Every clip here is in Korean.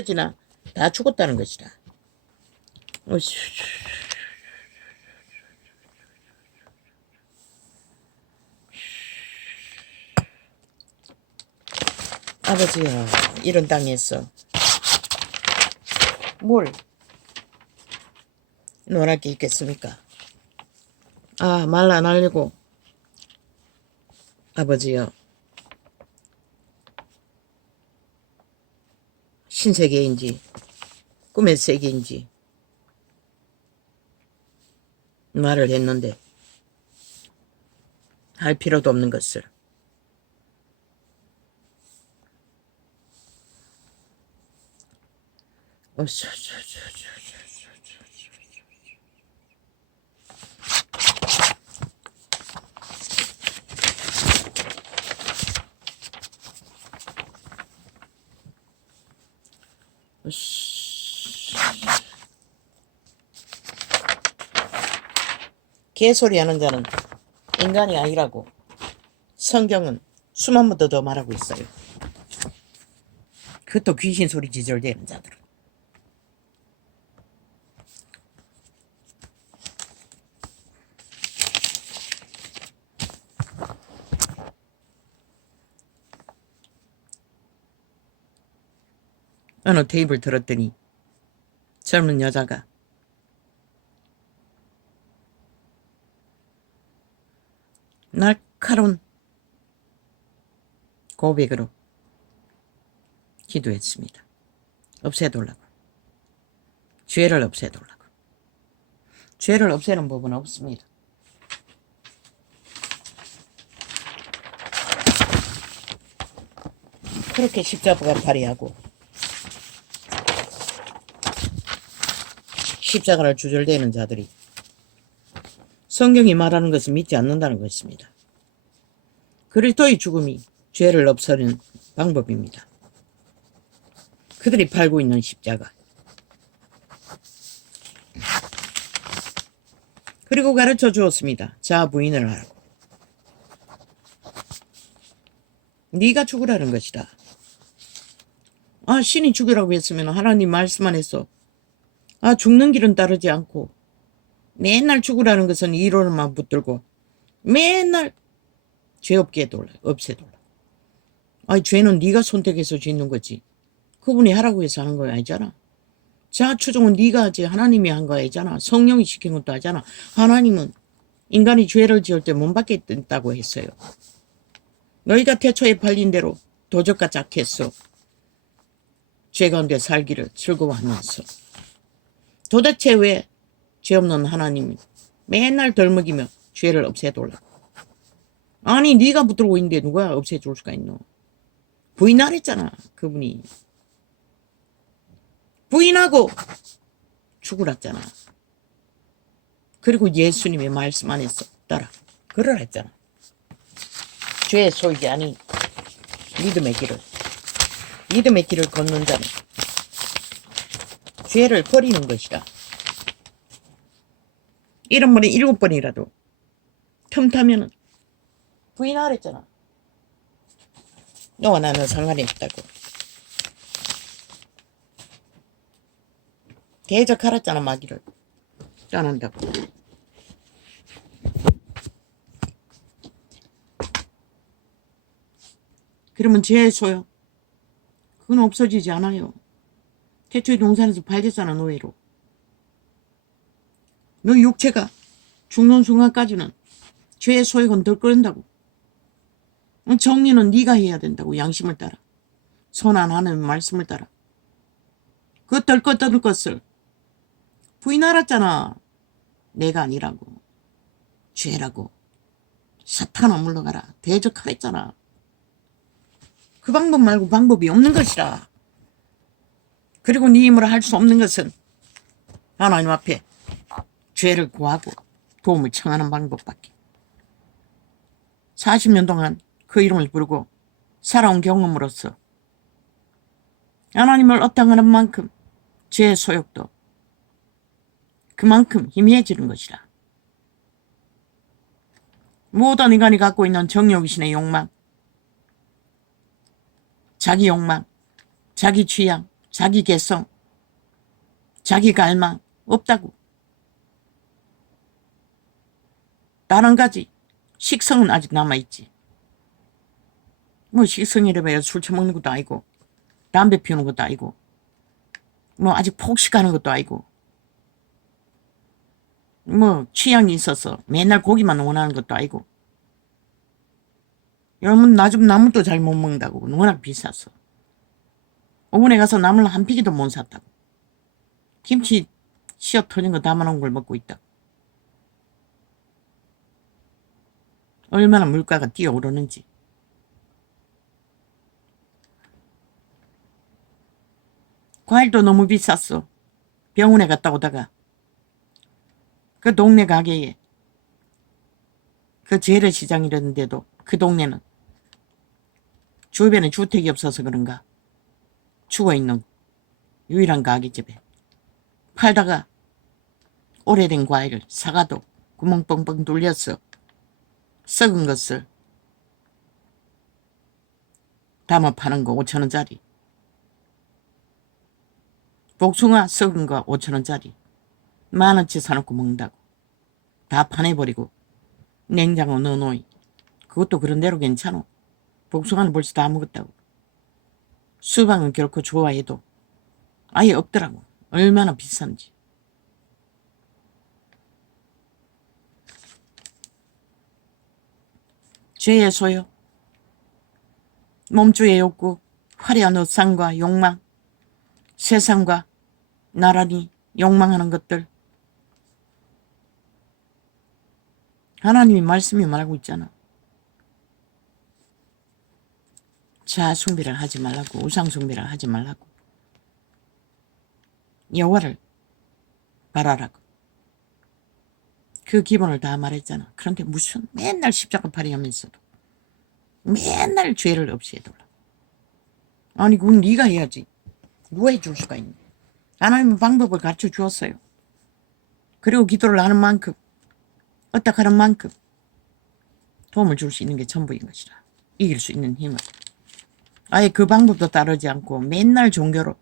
지나 다 죽었다는 것이다. 아버지야, 이런 땅에서 뭘 논할 게 있겠습니까? 아, 말 안 하려고. 아버지요, 신세계인지 꿈의 세계인지 말을 했는데 할 필요도 없는 것을. 개소리 하는 자는 인간이 아니라고 성경은 수만 번 더 말하고 있어요. 그것도 귀신 소리 지절대는 자들은. 어느 테이블 들었더니 젊은 여자가 날카로운 고백으로 기도했습니다. 없애달라고. 죄를 없애달라고. 죄를 없애는 법은 없습니다. 그렇게 십자가 발휘하고 십자가를 주절대는 자들이 성경이 말하는 것을 믿지 않는다는 것입니다. 그리스도의 죽음이 죄를 없애는 방법입니다. 그들이 팔고 있는 십자가. 그리고 가르쳐 주었습니다. 자, 부인을 하라고. 네가 죽으라는 것이다. 아, 신이 죽으라고 했으면 하나님 말씀 안 했어. 아, 죽는 길은 따르지 않고 맨날 죽으라는 것은 이론만 붙들고 맨날 죄 없게 해달라. 없애달라. 아니, 죄는 네가 선택해서 짓는 거지. 그분이 하라고 해서 하는 거 아니잖아. 자, 추종은 네가 하지. 하나님이 한 거 아니잖아. 성령이 시킨 것도 아니잖아. 하나님은 인간이 죄를 지을 때 문 밖에 있다고 했어요. 너희가 태초에 팔린 대로 도적과 짝했어. 죄 가운데 살기를 즐거워하면서. 도대체 왜 죄 없는 하나님이 맨날 덜먹이며 죄를 없애달라고. 아니, 네가 붙들고 있는데 누가 없애줄 수가 있노. 부인하랬잖아. 그분이. 부인하고 죽으랬잖아. 그리고 예수님의 말씀 안에서 따라 그러라 했잖아. 죄의 소유가 아닌 믿음의 길을 걷는 자는 죄를 버리는 것이다. 이런 말에 7번이라도 틈타면은 부인하랬잖아. 너와 나는 상관이 없다고. 대적하랬잖아. 마귀를 떠난다고. 그러면 죄의 소요, 그건 없어지지 않아요. 태초의 동산에서 발됐잖아. 노예로. 너 육체가 죽는 순간까지는 죄의 소욕은 덜 끓는다고. 정리는 네가 해야 된다고. 양심을 따라. 선한 하나님의 말씀을 따라. 그 덜 것을 부인하랬잖아. 내가 아니라고. 죄라고. 사탄아 물러가라. 대적하랬잖아. 그 방법 말고 방법이 없는 것이라. 그리고 네 힘으로 할 수 없는 것은 하나님 앞에 죄를 구하고 도움을 청하는 방법밖에. 40년 동안 그 이름을 부르고 살아온 경험으로서 하나님을 얻당하는 만큼 죄의 소욕도 그만큼 희미해지는 것이라. 모든 인간이 갖고 있는 정욕이신의 욕망, 자기 욕망, 자기 취향, 자기 개성, 자기 갈망 없다고. 다른 가지 식성은 아직 남아있지. 뭐 식성이라면 술 처먹는 것도 아니고 담배 피우는 것도 아니고 뭐 아직 폭식하는 것도 아니고 뭐 취향이 있어서 맨날 고기만 원하는 것도 아니고. 여러분 나 좀 나물도 잘 못 먹는다고. 워낙 비쌌어. 오븐에 가서 나물 한 피기도 못 샀다고. 김치 씨앗 터진 거 담아놓은 걸 먹고 있다. 얼마나 물가가 뛰어오르는지. 과일도 너무 비쌌어. 병원에 갔다 오다가 그 동네 가게에 그 재래시장이랬는데도 그 동네는 주변에 주택이 없어서 그런가 죽어있는 유일한 가게집에 팔다가 오래된 과일 사과도 구멍 뻥뻥 뚫렸어. 썩은 것을 담아 파는 거 5,000원짜리. 복숭아 썩은 거 5,000원짜리. 10,000원치 사놓고 먹는다고. 다 파내버리고 냉장고 넣어놓이. 그것도 그런 대로 괜찮아. 복숭아는 벌써 다 먹었다고. 수박은 결코 좋아해도 아예 없더라고. 얼마나 비싼지. 죄의 소요, 몸주의 욕구, 화려한 옷상과 욕망, 세상과 나란히 욕망하는 것들. 하나님이 말씀이 말하고 있잖아. 자아숭배를 하지 말라고. 우상숭배를 하지 말라고. 여호와를 바라라고. 그 기본을 다 말했잖아. 그런데 무슨 맨날 십자가 파리 하면서도 맨날 죄를 없애더라. 아니 그건 네가 해야지. 누가 해줄 수가 있네. 하나님은 방법을 가르쳐 주었어요. 그리고 기도를 하는 만큼 어떡하는 만큼 도움을 줄 수 있는 게 전부인 것이라. 이길 수 있는 힘을. 아예 그 방법도 따르지 않고 맨날 종교로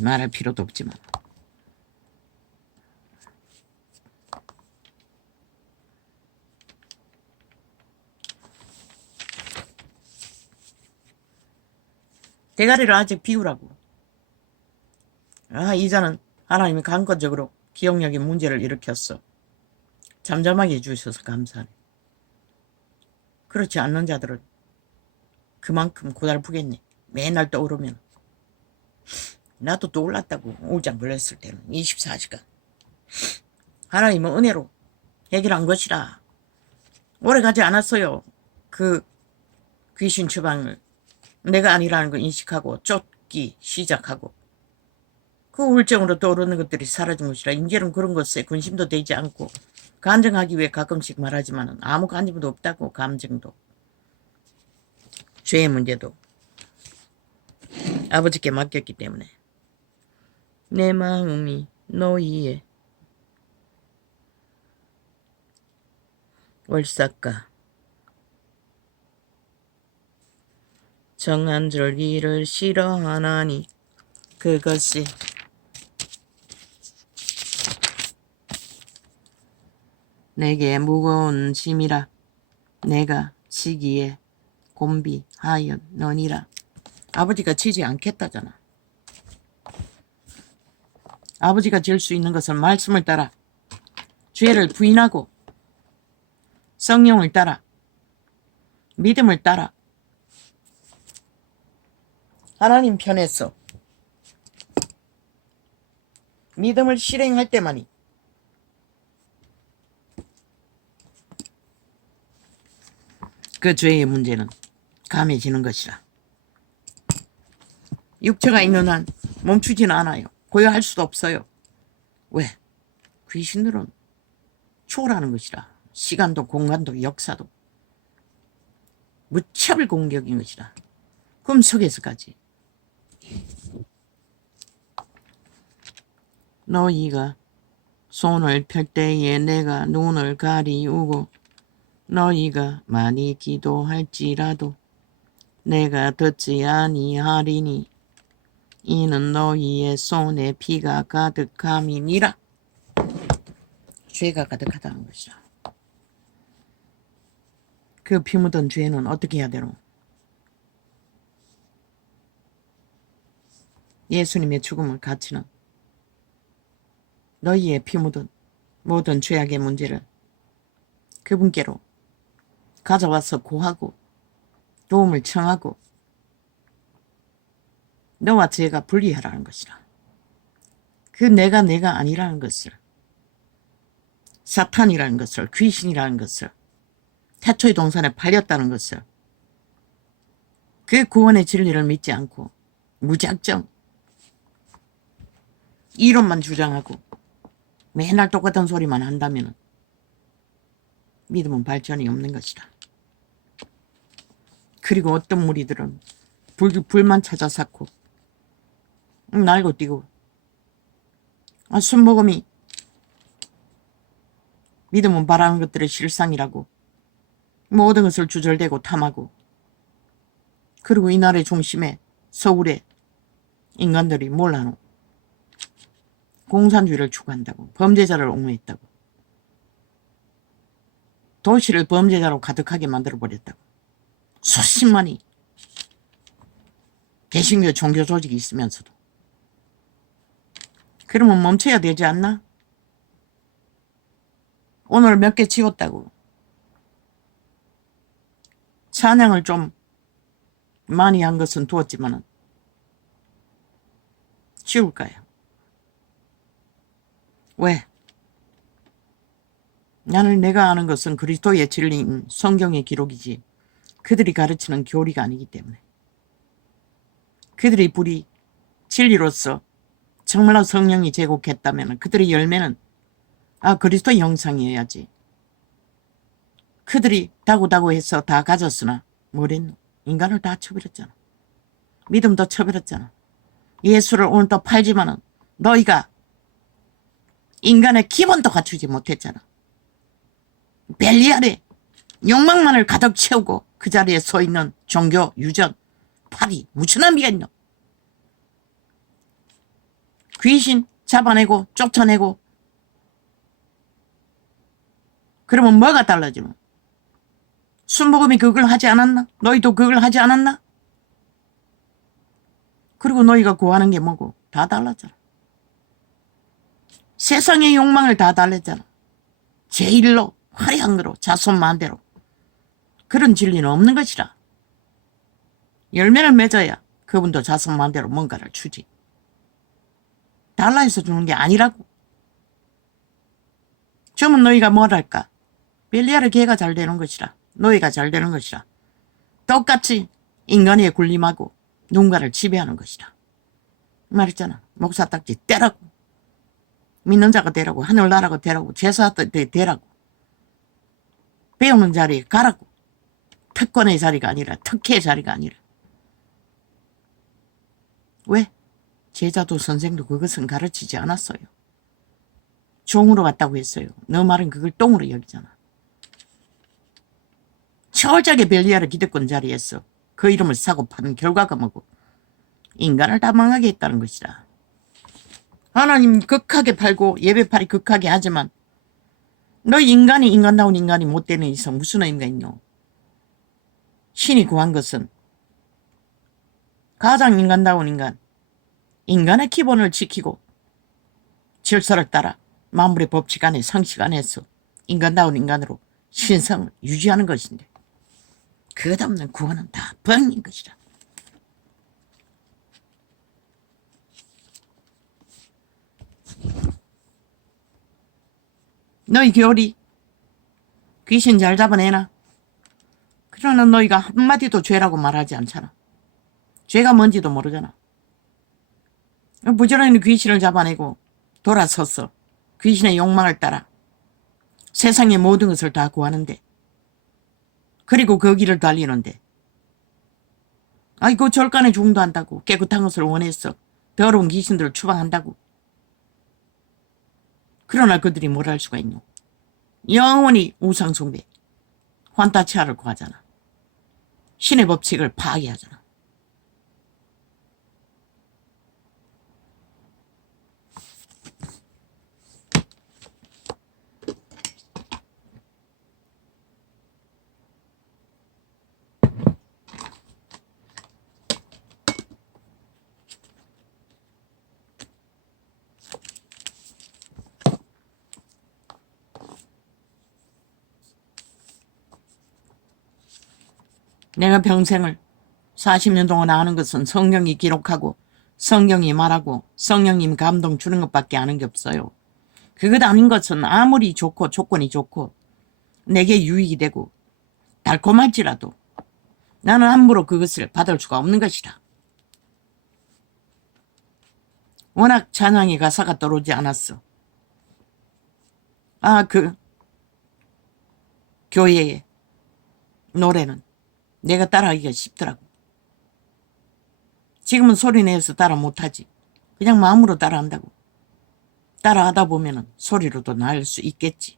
말할 필요도 없지만. 대가리를 아직 비우라고. 이자는 하나님이 강권적으로 기억력에 문제를 일으켰어. 잠잠하게 해주셔서 감사하네. 그렇지 않는 자들은 그만큼 고달프겠네. 맨날 떠오르면. 나도 떠올랐다고. 우울증 걸렸을 때는 24시간. 하나님은 은혜로 해결한 것이라. 오래가지 않았어요. 그 귀신 처방을 내가 아니라는 걸 인식하고 쫓기 시작하고 그 우울증으로 떠오르는 것들이 사라진 것이라. 이제는 그런 것에 근심도 되지 않고 간증하기 위해 가끔씩 말하지만 아무 간증도 없다고. 감정도 죄의 문제도 아버지께 맡겼기 때문에. 내 마음이 너희의 월삭가 정한 절기를 싫어하나니 그것이 내게 무거운 짐이라. 내가 지기에 곤비하였느니라. 아버지가 지지 않겠다잖아. 아버지가 질 수 있는 것은 말씀을 따라 죄를 부인하고 성령을 따라 믿음을 따라 하나님 편에서 믿음을 실행할 때만이 그 죄의 문제는 감해지는 것이라. 육체가 있는 한 멈추지는 않아요. 고요할 수도 없어요. 왜? 귀신들은 초월하는 것이라. 시간도 공간도 역사도 무차별 공격인 것이라. 꿈속에서까지. 너희가 손을 펼 때에 내가 눈을 가리우고 너희가 많이 기도할지라도 내가 듣지 아니하리니 이는 너희의 손에 피가 가득함이니라. 죄가 가득하다는 것이라. 그 피 묻은 죄는 어떻게 해야 되노? 예수님의 죽음을 가치는 너희의 피 묻은 모든 죄악의 문제를 그분께로 가져와서 고하고 도움을 청하고 너와 죄가 분리하라는 것이라. 그 내가 아니라는 것을, 사탄이라는 것을, 귀신이라는 것을, 태초의 동산에 팔렸다는 것을, 그 구원의 진리를 믿지 않고 무작정 이론만 주장하고 맨날 똑같은 소리만 한다면 믿음은 발전이 없는 것이다. 그리고 어떤 무리들은 불만 찾아 쌓고 날고 뛰고 술먹음이 믿음은 바라는 것들의 실상이라고 모든 것을 주절대고 탐하고, 그리고 이 나라의 중심에 서울에 인간들이 몰라노 공산주의를 추구한다고, 범죄자를 옹호했다고, 도시를 범죄자로 가득하게 만들어버렸다고. 수십만이 개신교 종교 조직이 있으면서도. 그러면 멈춰야 되지 않나? 오늘 몇 개 치웠다고 찬양을 좀 많이 한 것은 두었지만은 치울까요? 왜? 나는 내가 아는 것은 그리스도의 진리인 성경의 기록이지 그들이 가르치는 교리가 아니기 때문에. 그들의 불이 진리로서 정말로 성령이 제공했다면 그들의 열매는 그리스도의 형상이어야지. 그들이 다고다고 해서 다 가졌으나 뭐랬노? 인간을 다 쳐버렸잖아. 믿음도 쳐버렸잖아. 예수를 오늘 또 팔지만은 너희가 인간의 기본도 갖추지 못했잖아. 벨리알에 욕망만을 가득 채우고 그 자리에 서 있는 종교, 유전, 파리, 무슨 의미가 있노? 귀신 잡아내고 쫓아내고 그러면 뭐가 달라지노? 순복음이 그걸 하지 않았나? 너희도 그걸 하지 않았나? 그리고 너희가 구하는 게 뭐고? 다 달랐잖아. 세상의 욕망을 다 달랬잖아. 제일로 화려한 거로 자손만대로. 그런 진리는 없는 것이라. 열매를 맺어야 그분도 자손만대로 뭔가를 주지. 달라해서 주는 게 아니라고. 주면 너희가 뭐랄까? 벨리알의 개가 잘 되는 것이라. 너희가 잘 되는 것이라. 똑같이 인간의 군림하고 누군가를 지배하는 것이라. 말했잖아. 목사 딱지 떼라고. 믿는 자가 되라고. 하늘나라가 되라고. 제사들이 되라고. 배우는 자리에 가라고. 특권의 자리가 아니라 특혜의 자리가 아니라. 왜? 제자도 선생도 그것은 가르치지 않았어요. 종으로 갔다고 했어요. 너 말은 그걸 똥으로 여기잖아. 철저하게 벨리알의 기득권 자리에서 그 이름을 사고 파는 결과가 뭐고? 인간을 다 망하게 했다는 것이라. 하나님 극하게 팔고 예배팔이 극하게 하지만 너 인간이 인간다운 인간이 못 되는 이상 무슨 의미가 있노? 신이 구한 것은 가장 인간다운 인간, 인간의 기본을 지키고 질서를 따라 만물의 법칙 안에 상식 안에서 인간다운 인간으로 신성을 유지하는 것인데 그것없는 구원은 다 뻥인 것이라. 너희 교리 귀신 잘 잡아내나? 그러나 너희가 한마디도 죄라고 말하지 않잖아. 죄가 뭔지도 모르잖아. 부지런히 귀신을 잡아내고 돌아서서 귀신의 욕망을 따라 세상의 모든 것을 다 구하는데, 그리고 그 길을 달리는데, 아이고 절간에 중도 한다고, 깨끗한 것을 원해서 더러운 귀신들을 추방한다고. 그러나 그들이 뭘 할 수가 있노? 영원히 우상숭배, 환타치아를 구하잖아. 신의 법칙을 파괴하잖아. 내가 평생을 40년 동안 아는 것은 성경이 기록하고 성경이 말하고 성령님 감동 주는 것밖에 아는 게 없어요. 그것 아닌 것은 아무리 좋고 조건이 좋고 내게 유익이 되고 달콤할지라도 나는 함부로 그것을 받을 수가 없는 것이다. 워낙 찬양의 가사가 떠오르지 않았어. 그 교회의 노래는 내가 따라하기가 쉽더라고. 지금은 소리 내서 따라 못하지. 그냥 마음으로 따라한다고. 따라하다 보면은 소리로도 날 수 있겠지.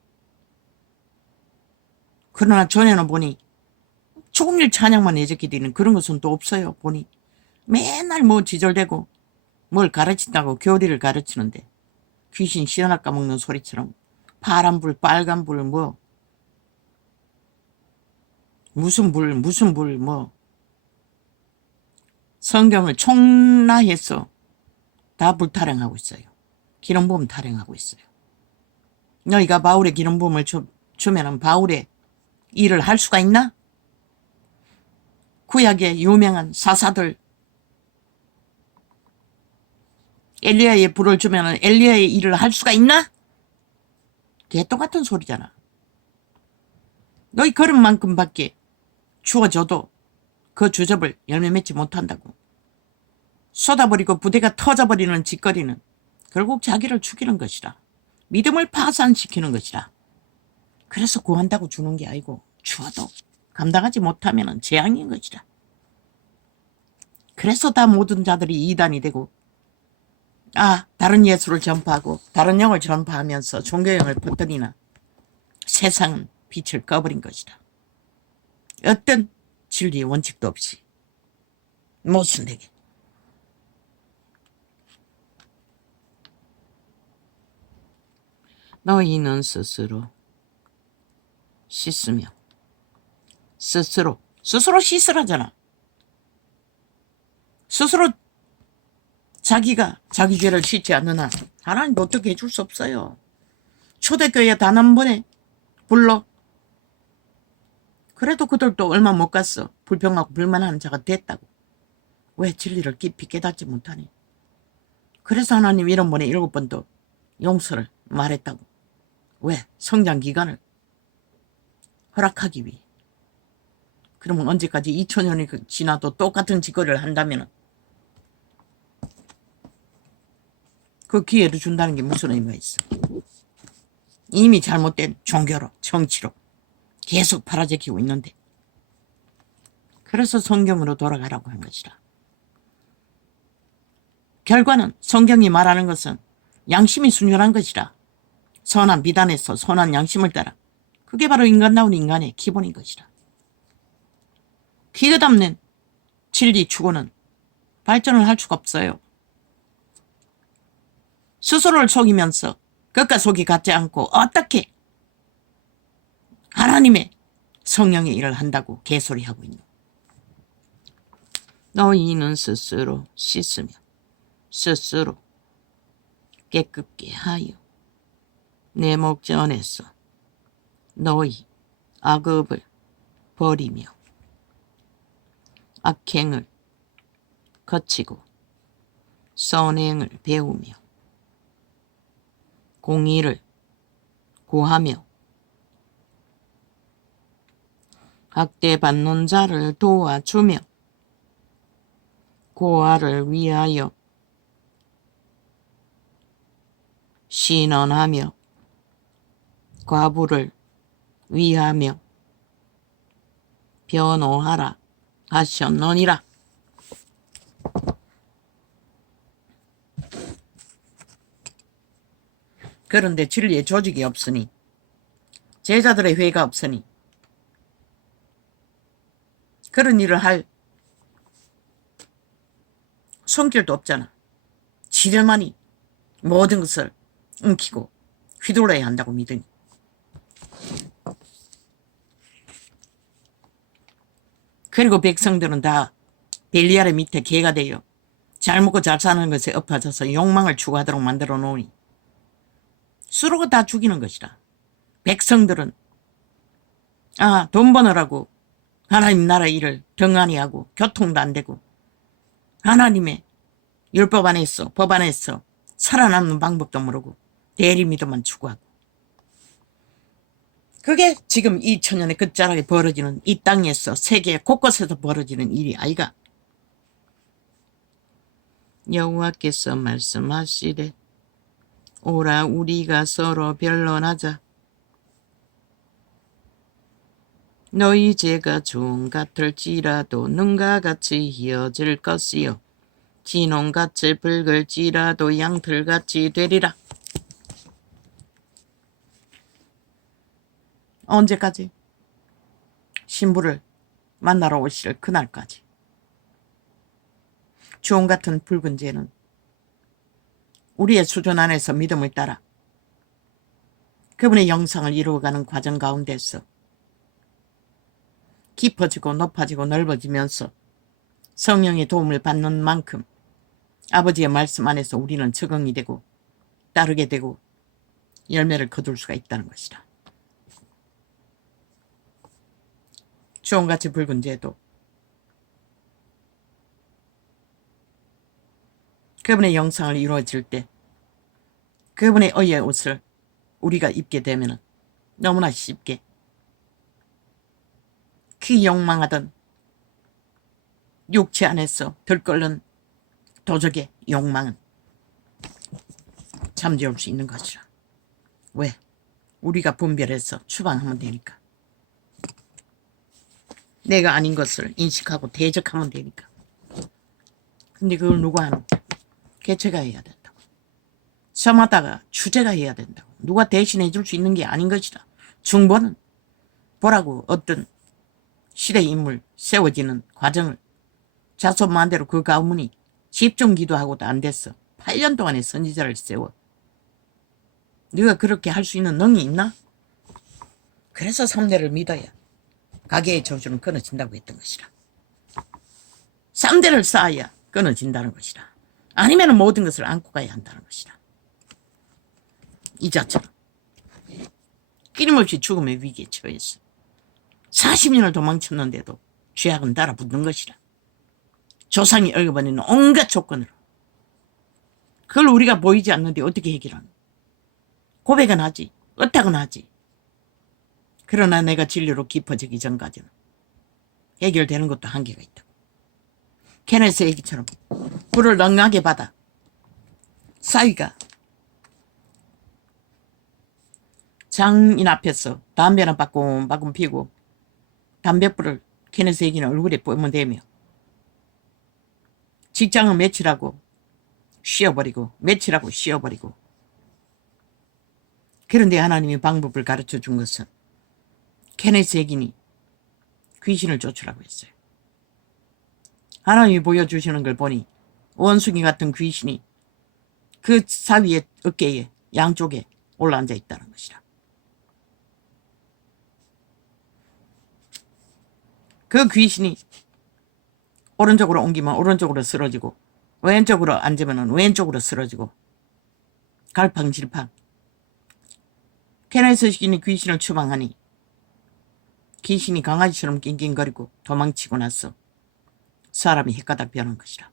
그러나 전에는 보니 조금일 찬양만 애적게 되는 그런 것은 또 없어요. 보니 맨날 뭐 지절대고 뭘 가르친다고 교리를 가르치는데 귀신 씨앗 까먹는 소리처럼 파란 불 빨간 불 뭐 무슨 불 뭐 성경을 총나해서 다 불타령하고 있어요. 기름부음 타령하고 있어요. 너희가 바울의 기름부음을 주면은 바울의 일을 할 수가 있나? 구약의 유명한 사사들 엘리야의 불을 주면은 엘리야의 일을 할 수가 있나? 개똥같은 소리잖아. 너희 그런 만큼밖에 주어져도 그 주접을 열매 맺지 못한다고. 쏟아버리고 부대가 터져버리는 짓거리는 결국 자기를 죽이는 것이라. 믿음을 파산시키는 것이라. 그래서 구한다고 주는 게 아니고 주어도 감당하지 못하면 재앙인 것이라. 그래서 다 모든 자들이 이단이 되고 다른 예수를 전파하고 다른 영을 전파하면서 종교형을 퍼뜨리나 세상은 빛을 꺼버린 것이다. 어떤 진리의 원칙도 없이 모순되게. 너희는 스스로 씻으며 스스로 씻으라잖아. 스스로 자기가 자기 죄를 씻지 않는 한 하나님 어떻게 해줄 수 없어요. 초대교회 단 한 번에 불러. 그래도 그들도 얼마 못 갔어. 불평하고 불만하는 자가 됐다고. 왜 진리를 깊이 깨닫지 못하니. 그래서 하나님 1번에 7번도 용서를 말했다고. 왜? 성장 기간을 허락하기 위해. 그러면 언제까지 2000년이 지나도 똑같은 짓거리를 한다면 그 기회를 준다는 게 무슨 의미가 있어. 이미 잘못된 종교로 정치로 계속 팔아제키고 있는데. 그래서 성경으로 돌아가라고 한 것이라. 결과는 성경이 말하는 것은 양심이 순전한 것이라. 선한 비단에서 선한 양심을 따라. 그게 바로 인간다운 인간의 기본인 것이라. 기가 담는 진리 추구는 발전을 할 수가 없어요. 스스로를 속이면서 겉과 속이 같지 않고 어떻게 하나님의 성령의 일을 한다고 개소리하고 있노. 너희는 스스로 씻으며 스스로 깨끗게 하여 내 목전에서 너희 악업을 버리며 악행을 거치고 선행을 배우며 공의를 구하며 학대받는 자를 도와주며 고아를 위하여 신원하며 과부를 위하며 변호하라 하셨느니라. 그런데 진리의 조직이 없으니 제자들의 회가 없으니 그런 일을 할 손길도 없잖아. 지렴하니 모든 것을 움키고 휘둘러야 한다고 믿으니. 그리고 백성들은 다 벨리알의 밑에 개가 되어 잘 먹고 잘 사는 것에 엎어져서 욕망을 추구하도록 만들어 놓으니 서로가 다 죽이는 것이라. 백성들은 돈 버느라고 하나님 나라 일을 덩하니 하고 교통도 안 되고 하나님의 율법 안에서 법 안에서 살아남는 방법도 모르고 대리미도만 추구하고. 그게 지금 2000년의 끝자락에 벌어지는 이 땅에서 세계 곳곳에서 벌어지는 일이 아이가. 여호와께서 말씀하시되 오라 우리가 서로 변론하자. 너희 죄가 종 같을지라도 눈과 같이 희어질 것이요 진홍같이 붉을지라도 양털같이 되리라. 언제까지? 신부를 만나러 오실 그날까지. 주홍 같은 붉은 죄는 우리의 수준 안에서 믿음을 따라 그분의 영상을 이루어가는 과정 가운데서 깊어지고 높아지고 넓어지면서 성령의 도움을 받는 만큼 아버지의 말씀 안에서 우리는 적응이 되고 따르게 되고 열매를 거둘 수가 있다는 것이다. 주홍같이 붉은 죄도 그분의 영상을 이루어질 때 그분의 의의 옷을 우리가 입게 되면 너무나 쉽게 그 욕망하던 육체 안에서 들끓는 도적의 욕망은 잠재울 수 있는 것이라. 왜? 우리가 분별해서 추방하면 되니까. 내가 아닌 것을 인식하고 대적하면 되니까. 근데 그걸 누가 하는? 개체가 해야 된다고. 저마다가 주제가 해야 된다고. 누가 대신해 줄 수 있는 게 아닌 것이다. 중보는 보라고 어떤 시대 인물 세워지는 과정을 자손만대로 그 가문이 집중 기도하고도 안 됐어. 8년 동안의 선지자를 세워. 네가 그렇게 할 수 있는 능이 있나? 그래서 3대를 믿어야 가계의 저주는 끊어진다고 했던 것이라. 3대를 쌓아야 끊어진다는 것이라. 아니면 모든 것을 안고 가야 한다는 것이라. 이자처럼 끊임없이 죽음의 위기에 처했어. 40년을 도망쳤는데도 죄악은 달아붙는 것이라. 조상이 얽어버리는 온갖 조건으로. 그걸 우리가 보이지 않는데 어떻게 해결하는? 고백은 하지. 어떡은 하지. 그러나 내가 진리로 깊어지기 전까지는 해결되는 것도 한계가 있다고. 케네스 얘기처럼 불을 넉넉하게 받아 사위가 장인 앞에서 담배나 빠끔빠끔 피고 담뱃불을 케네스 얘기는 얼굴에 뿜어대며 직장은 며칠하고 쉬어버리고 며칠하고 쉬어버리고. 그런데 하나님이 방법을 가르쳐 준 것은 케네스 얘기니 귀신을 쫓으라고 했어요. 하나님이 보여주시는 걸 보니 원숭이 같은 귀신이 그 사위의 어깨에 양쪽에 올라앉아 있다는 것이라. 그 귀신이 오른쪽으로 옮기면 오른쪽으로 쓰러지고 왼쪽으로 앉으면 왼쪽으로 쓰러지고 갈팡질팡. 케네스 시기니 귀신을 추방하니 귀신이 강아지처럼 낑낑거리고 도망치고 나서 사람이 헷가닥 변한 것이라.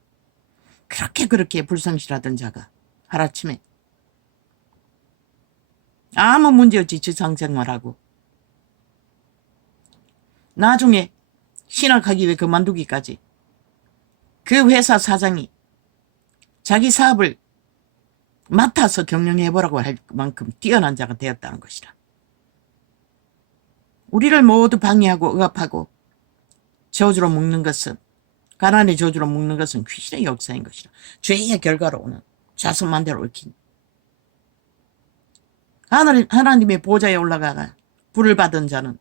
그렇게 불성실하던 자가 하루아침에 아무 문제없이 지상생활하고 나중에 신학하기 위해 그만두기까지 그 회사 사장이 자기 사업을 맡아서 경영해보라고 할 만큼 뛰어난 자가 되었다는 것이라. 우리를 모두 방해하고 억압하고 저주로 묶는 것은, 가난의 저주로 묶는 것은 귀신의 역사인 것이라. 죄의 결과로 오는 자손만대로 얽힌 하나님의 보좌에 올라가 불을 받은 자는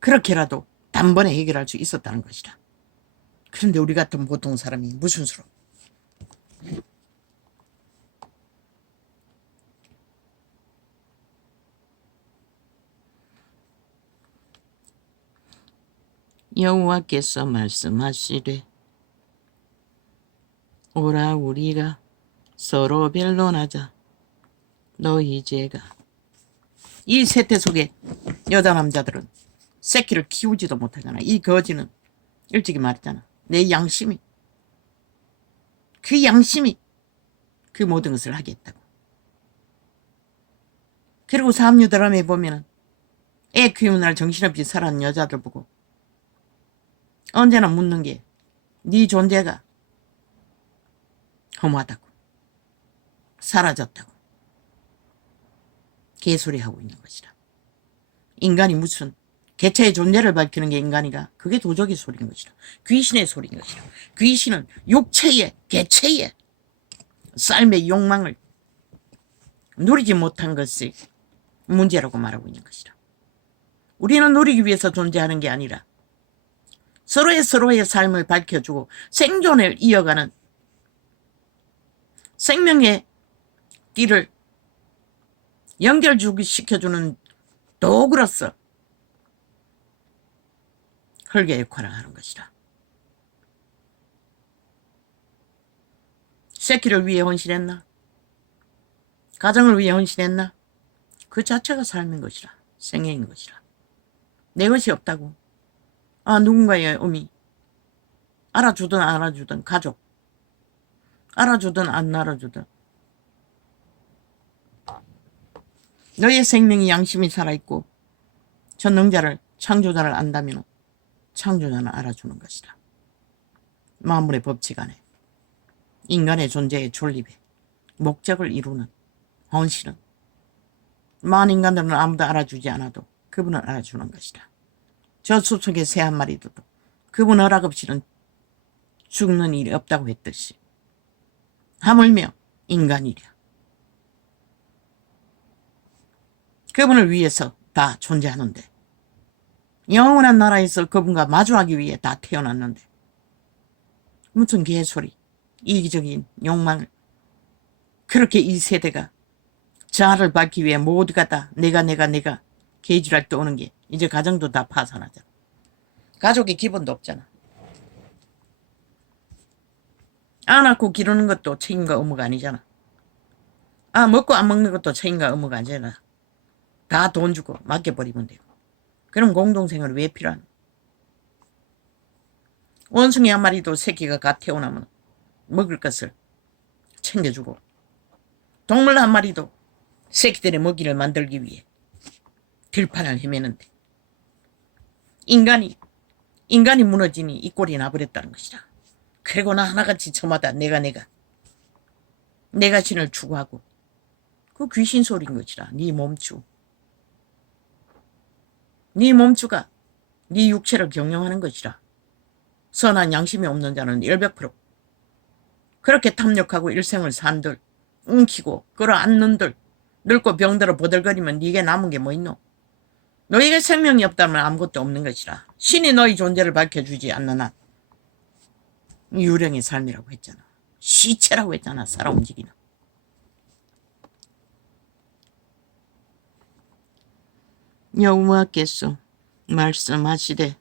그렇게라도 단번에 해결할 수 있었다는 것이다. 그런데 우리 같은 보통 사람이 무슨 수로 여호와께서 말씀하시되 오라 우리가 서로 변론하자. 너희 죄가 이 세태 속에 여자 남자들은 새끼를 키우지도 못하잖아. 이 거지는 일찍이 말했잖아. 내 양심이 그 모든 것을 하겠다고. 그리고 삼류 드라마에 보면은 애 키우느라 정신없이 살아는 여자들 보고 언제나 묻는 게 네 존재가 허무하다고 사라졌다고 개소리하고 있는 것이다. 인간이 무슨 개체의 존재를 밝히는 게 인간이가 그게 도적의 소리인 것이다. 귀신의 소리인 것이다. 귀신은 육체의 개체의 삶의 욕망을 누리지 못한 것이 문제라고 말하고 있는 것이다. 우리는 누리기 위해서 존재하는 게 아니라 서로의 삶을 밝혀주고 생존을 이어가는 생명의 길을 연결시켜주는 도구로서 혈계 역할을 하는 것이다. 새끼를 위해 헌신했나? 가정을 위해 헌신했나? 그 자체가 삶인 것이라. 생애인 것이라. 내 것이 없다고. 누군가의 의미. 알아주든 안 알아주든 가족. 알아주든 안 알아주든. 너의 생명이 양심이 살아있고 전능자를 창조자를 안다면 창조자는 알아주는 것이다. 만물의 법칙 안에 인간의 존재의 존립에 목적을 이루는 헌신은 만인간들은 아무도 알아주지 않아도 그분은 알아주는 것이다. 저 숲속의 새 한 마리도 그분 허락 없이는 죽는 일이 없다고 했듯이 하물며 인간이랴. 그분을 위해서 다 존재하는데 영원한 나라에서 그분과 마주하기 위해 다 태어났는데 무슨 개소리 이기적인 욕망을 그렇게 이 세대가 자아를 밝기 위해 모두가 다 내가 개지랄 떠오는 게 이제 가정도 다 파산하잖아. 가족의 기본도 없잖아. 안 낳고 기르는 것도 책임과 의무가 아니잖아. 먹고 안 먹는 것도 책임과 의무가 아니잖아. 다 돈 주고 맡겨버리면 되고. 그럼 공동생활이 왜 필요하노? 원숭이 한 마리도 새끼가 갓 태어나면 먹을 것을 챙겨주고 동물 한 마리도 새끼들의 먹이를 만들기 위해 들판을 헤매는데 인간이 무너지니 이 꼴이 나버렸다는 것이다. 그리고 나 하나같이 저마다 내가 신을 추구하고 그 귀신 소리인 것이다. 네 몸추가 네 육체를 경영하는 것이라. 선한 양심이 없는 자는 일백프로 그렇게 탐욕하고 일생을 산들 움키고 끌어안는들 늙고 병들어 보들거리면 네게 남은 게 뭐 있노? 너에게 생명이 없다면 아무것도 없는 것이라. 신이 너희 존재를 밝혀주지 않는 한 유령의 삶이라고 했잖아. 시체라고 했잖아. 살아 움직이는. 여호와께서 말씀하시되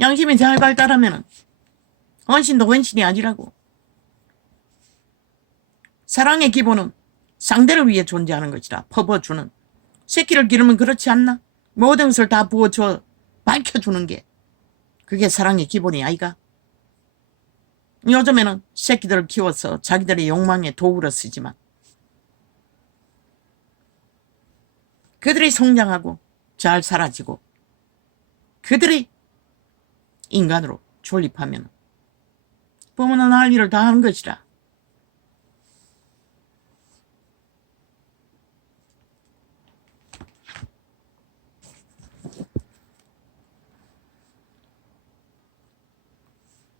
양심이 잘 발달하면 헌신도 헌신이 아니라고. 사랑의 기본은 상대를 위해 존재하는 것이라. 퍼부어주는. 새끼를 기르면 그렇지 않나? 모든 것을 다 부어줘 밝혀주는 게 그게 사랑의 기본이 아이가? 요즘에는 새끼들을 키워서 자기들의 욕망의 도구로 쓰지만 그들이 성장하고 잘 사라지고 그들이 인간으로 존립하면 부모는 할 일을 다 하는 것이라.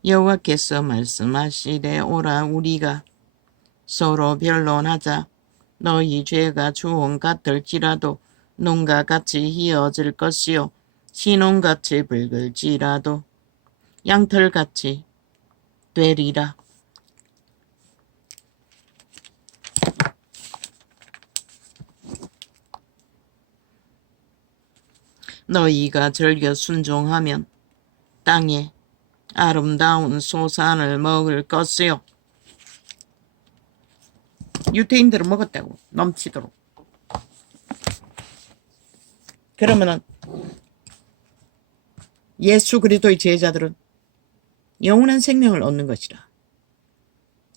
여호와께서 말씀하시되 오라 우리가 서로 변론하자. 너희 죄가 주홍 같을지라도 눈과 같이 희어질 것이요 신혼같이 붉을지라도 양털같이 되리라. 너희가 즐겨 순종하면 땅에 아름다운 소산을 먹을 것이요. 유태인들은 먹었다고, 넘치도록. 그러면은 예수 그리스도의 제자들은 영원한 생명을 얻는 것이라.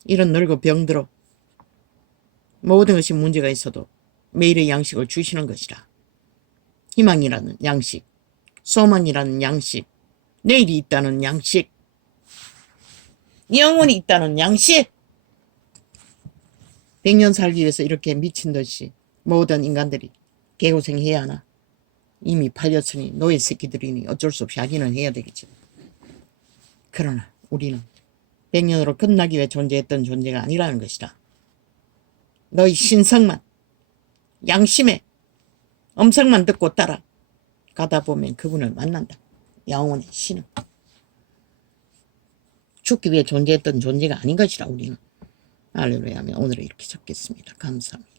이런 늙어 병들어 모든 것이 문제가 있어도 매일의 양식을 주시는 것이라. 희망이라는 양식, 소망이라는 양식, 내일이 있다는 양식, 영원히 있다는 양식. 100년 살기 위해서 이렇게 미친 듯이 모든 인간들이 개고생해야 하나? 이미 팔렸으니 노예 새끼들이니 어쩔 수 없이 하기는 해야 되겠지. 그러나 우리는 100년으로 끝나기 위해 존재했던 존재가 아니라는 것이다. 너희 신성만, 양심에 음성만 듣고 따라 가다 보면 그분을 만난다. 영원의 신은. 죽기 위해 존재했던 존재가 아닌 것이라 우리는. 할렐루야 하며 오늘은 이렇게 적겠습니다. 감사합니다.